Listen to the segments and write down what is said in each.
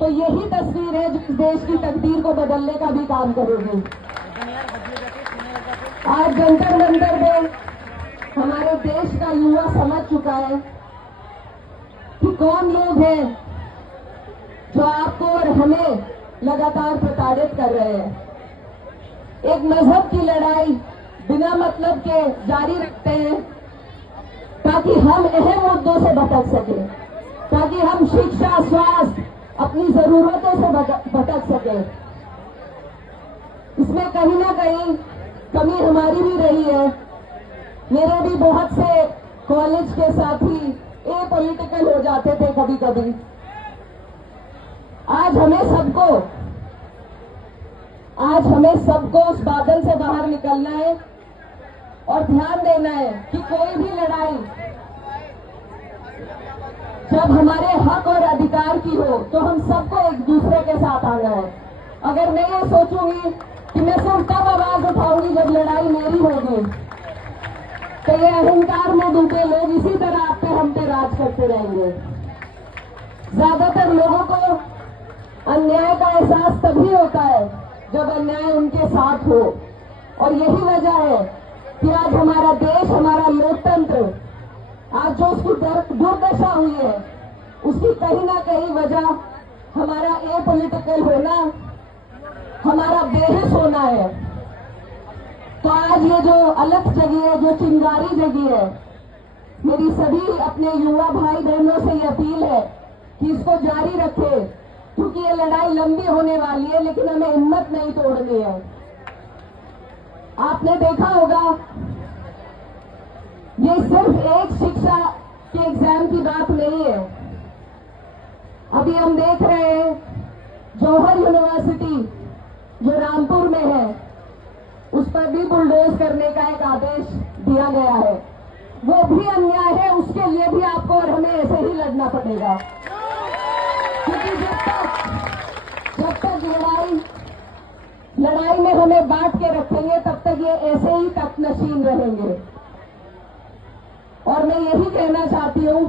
तो यही तस्वीर है जो देश की तकदीर को बदलने का भी काम करेगी। आज जंतर मंतर में हमारे देश का युवा समझ चुका है कि कौन लोग हैं जो आपको और हमें लगातार प्रताड़ित कर रहे हैं। एक मजहब की लड़ाई बिना मतलब के जारी रखते हैं ताकि हम अहम मुद्दों से भटक सके, ताकि हम शिक्षा, स्वास्थ्य, अपनी जरूरतों से भटक सके। इसमें कहीं ना कहीं कमी हमारी भी रही है। मेरे भी बहुत से कॉलेज के साथी एपॉलिटिकल हो जाते थे कभी कभी। आज हमें सबको उस बादल से बाहर निकलना है और ध्यान देना है कि कोई भी लड़ाई जब हमारे हक और अधिकार की हो तो हम सबको एक दूसरे के साथ आना है। अगर मैं ये सोचूंगी कि मैं सिर्फ तब आवाज उठाऊंगी जब लड़ाई मेरी होगी, तो ये अहंकार में डूबे लोग इसी तरह आप पे हम पे राज करते रहेंगे। ज्यादातर लोगों को अन्याय का एहसास तभी होता है जब अन्याय उनके साथ हो, और यही वजह है कि आज हमारा देश, हमारा लोकतंत्र, आज जो उसकी दुर्दशा हुई है, उसकी कहीं ना कहीं वजह हमारा एपॉलिटिकल होना, हमारा बेहिस होना है। तो आज ये जो अलख जगी है, जो चिंगारी जगी है, मेरी सभी अपने युवा भाई बहनों से ये अपील है कि इसको जारी रखे, क्योंकि ये लड़ाई लंबी होने वाली है, लेकिन हमें हिम्मत नहीं तोड़नी है। आपने देखा होगा, ये सिर्फ एक शिक्षा के एग्जाम की बात नहीं है। अभी हम देख रहे हैं जौहर यूनिवर्सिटी जो रामपुर में है, उस पर भी बुलडोज करने का एक आदेश दिया गया है। वो भी अन्याय है, उसके लिए भी आपको और हमें ऐसे ही लड़ना पड़ेगा, क्योंकि जब तक लड़ाई में हमें बांट के रखेंगे तब तक ये ऐसे ही तकनशीन रहेंगे। और मैं यही कहना चाहती हूं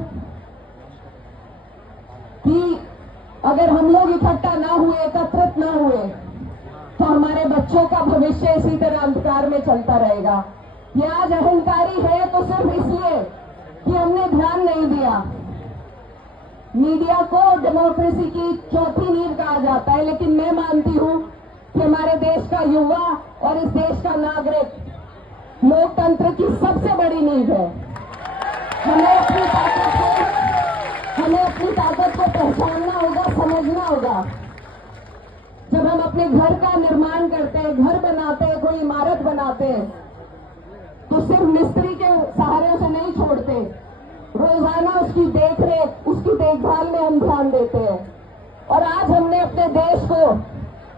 कि अगर हम लोग इकट्ठा ना हुए, एकत्रित ना हुए, तो हमारे बच्चों का भविष्य इसी तरह अंधकार में चलता रहेगा। ये आज अहंकारी है तो सिर्फ इसलिए कि हमने ध्यान नहीं दिया। मीडिया को डेमोक्रेसी की चौथी नींव कहा जाता है, लेकिन मैं मानती हूं कि हमारे देश का युवा और इस देश का नागरिक लोकतंत्र की सबसे बड़ी नींव है। हमें अपनी ताकत को पहचानना होगा, समझना होगा। जब हम अपने घर का निर्माण करते हैं, घर बनाते हैं, कोई इमारत बनाते हैं, तो सिर्फ मिस्त्री के सहारे उसे नहीं छोड़ते, रोजाना उसकी देखरेख, उसकी देखभाल में हम ध्यान देते हैं। और आज हमने अपने देश को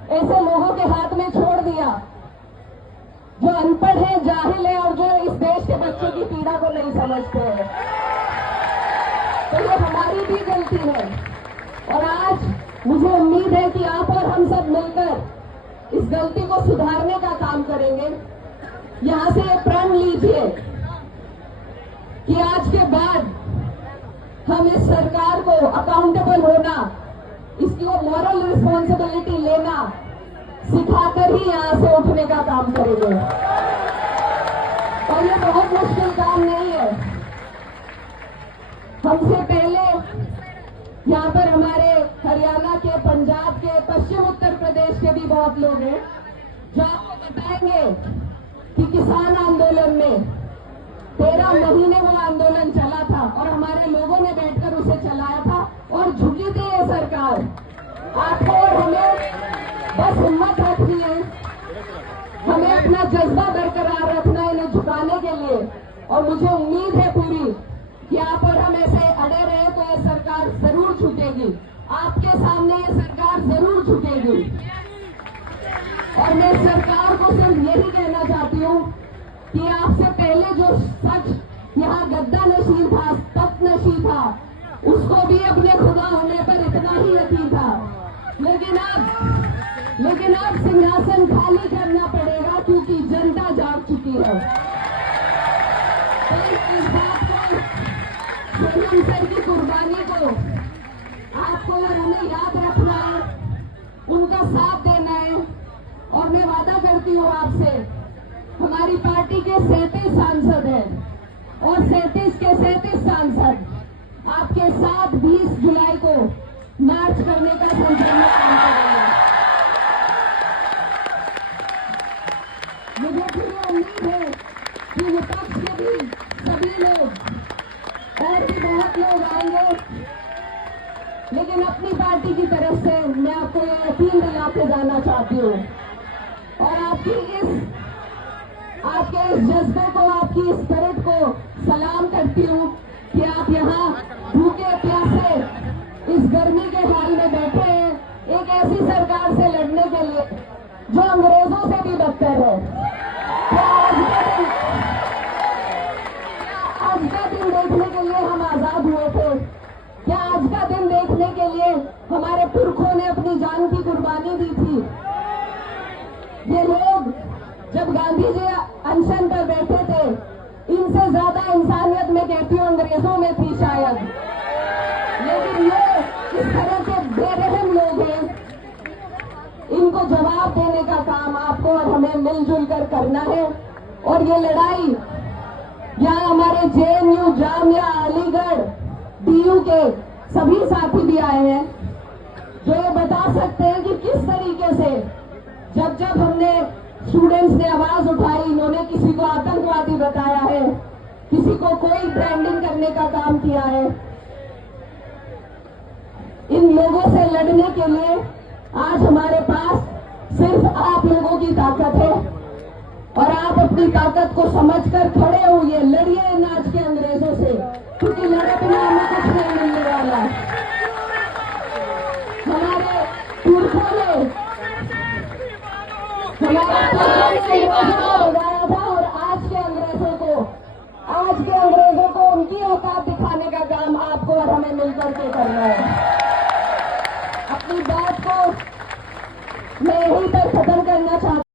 ऐसे लोगों के हाथ में छोड़ दिया जो अनपढ़ हैं, जाहिल हैं और जो इस देश के बच्चों की पीड़ा को नहीं समझते हैं। तो ये हमारी भी गलती है, और आज मुझे उम्मीद है कि आप और हम सब मिलकर इस गलती को सुधारने का काम करेंगे। यहां से ये प्रण लीजिए कि आज के बाद हम इस सरकार को अकाउंटेबल होना, इसकी मॉरल रिस्पॉन्सिबिलिटी लेना सिखाकर ही यहां से उठने का काम करेंगे। और ये बहुत मुश्किल काम नहीं है। हमसे पहले यहाँ पर हमारे हरियाणा के, पंजाब के, पश्चिम उत्तर प्रदेश के भी बहुत लोग हैं जो आपको बताएंगे कि किसान आंदोलन में 13 महीने वो आंदोलन चला था और हमारे लोगों ने बैठकर उसे चलाया था, और झुकी थी ये सरकार। आपको और हमें बस हिम्मत रखनी है, हमें अपना जज्बा बरकरार रखना है इन्हें झुकाने के लिए। और मुझे उम्मीद है पूरी कि आप और हम ऐसे अड़े रहे तो ये सरकार जरूर झुकेगी। आपके सामने ये सरकार जरूर झुकेगी। और मैं सरकार को सिर्फ यही कहना चाहती हूँ कि आपसे पहले जो सच यहाँ गद्दा नशीं था, तख्त नशीं था, उसको भी अपने खुदा होने पर इतना ही यकीन था, लेकिन अब सिंहासन खाली करना पड़ेगा क्योंकि जनता जाग चुकी है। तो इस बात को, सोनम सर की कुर्बानी को आपको और हमें याद रखना है। साथ देना है। और मैं वादा करती हूँ आपसे, हमारी पार्टी के 37 सांसद हैं और 37 के 37 सांसद आपके साथ 20 जुलाई को मार्च करने का संकल्प काम करेंगे। मुझे पूरी उम्मीद है कि विपक्ष के भी सभी लोग और भी बहुत लोग आएंगे, लेकिन अपनी पार्टी की तरफ से मैं आपको ये यकीन दिलाते जाना चाहती हूँ और आपके इस जज्बे को, आपकी इस स्पिरिट को सलाम करती हूँ कि आप यहाँ भूखे प्यासे इस गर्मी के हाल में बैठे हैं एक ऐसी सरकार से लड़ने के लिए जो अंग्रेजों से भी बदतर है। क्या आज का दिन देखने के लिए हम आजाद हुए थे? क्या आज का दिन देखने के लिए हमारे पुरखों ने अपनी जान की कुर्बानी दी थी? ये लोग जब गांधी जी अनशन पर बैठे थे, इनसे ज्यादा इंसानियत में कहती हूँ अंग्रेजों में थी शायद, लेकिन ये इस तरह के बेरहम लोग हैं। इनको जवाब देने का काम आपको और हमें मिलजुल कर करना है। और ये लड़ाई यहाँ हमारे JNU, जामिया, अलीगढ़, DU के सभी साथी भी आए हैं जो ये बता सकते हैं कि किस तरीके से जब हमने स्टूडेंट्स ने आवाज उठाई, इन्होंने किसी को आतंकवादी बताया है, किसी को कोई ब्रांडिंग करने का काम किया है। इन लोगों से लड़ने के लिए आज हमारे पास सिर्फ आप लोगों की ताकत है और आप अपनी ताकत को समझकर खड़े होइए, लड़िए इन आज के अंग्रेजों से, क्योंकि लड़े बिना हमें कुछ नहीं मिलने वाला। हमारे पुरखों ने लगाया था और आज के अंग्रेजों को उनकी औकात दिखाने का काम आपको और हमें मिलकर के करना है।